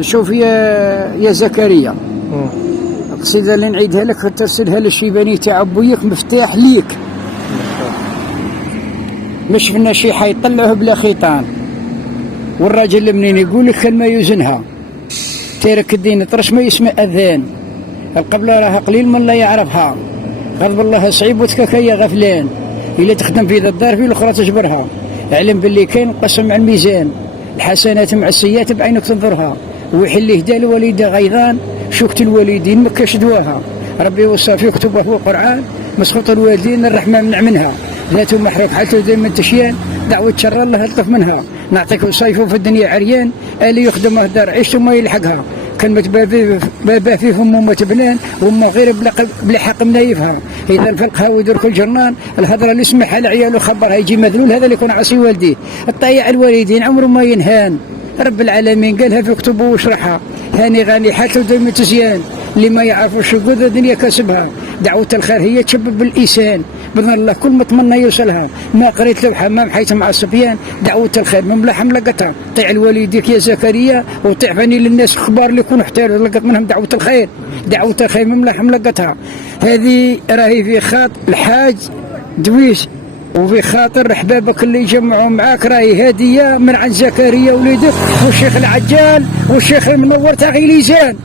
شوف يا زكريا، القصيده اللي نعيدها لك ترسلها للشيباني تاع بويك مفتاح ليك. ما شفنا شي حيطلعوه بلا خيطان، والراجل منين يقول لك كلمه يوزنها، تارك الدين طرش ما يسمع اذان، القبله راها قليل من لا يعرفها، غضب الله صعيب وتكاكيا غفلان، الا تخدم في ذا الدار في الاخرى تجبرها، اعلم باللي كاين قسم مع الميزان، الحسنات مع السيئات بعينك تنظرها، ويحل هدى الوالد غيظان، شوكة الوالدين ما كاش دواها، ربي وصى في كتبه وقرآن، مسخوط الوالدين الرحمة منع منها، ذاته محروق حالته دائما تشيان، دعوة شر الله الطف منها، نعطيك وصيفه في الدنيا عريان، اللي يخدمه دار عيشته ما يلحقها، كلمة بابا فيهم أمة بنان، وأمه غير بلا حق منايفها، إذا الفقه ويدرك الجرنان، الهضرة اللي يسمعها العيال وخبرها يجي مذلول، هذا اللي يكون عصي والديه، الطيع الوالدين عمره ما ينهان، رب العالمين قالها في كتبه وشرحها، هاني غاني حالته دائما تزيان، اللي ما يعرفوش يقول الدنيا كسبها، دعوة الخير هي تشبب بالإيسان، بإذن الله كل ما تمنى يوصلها، ما قريت لوحة ما محيت مع الصبيان، دعوة الخير مملحة ملقتها، طيع لوالديك يا زكريا، وطيع فاني للناس خبار اللي يكونوا احتاجوا لقت منهم دعوة الخير، دعوة الخير مملحة ملقتها، هذه راهي في خاط الحاج دويش، وفي خاطر احبابك اللي يجمعوا معاك راهي هديه من عند زكريا وليدك والشيخ العجال والشيخ المنور تاع غيليزان.